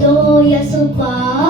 то я супа.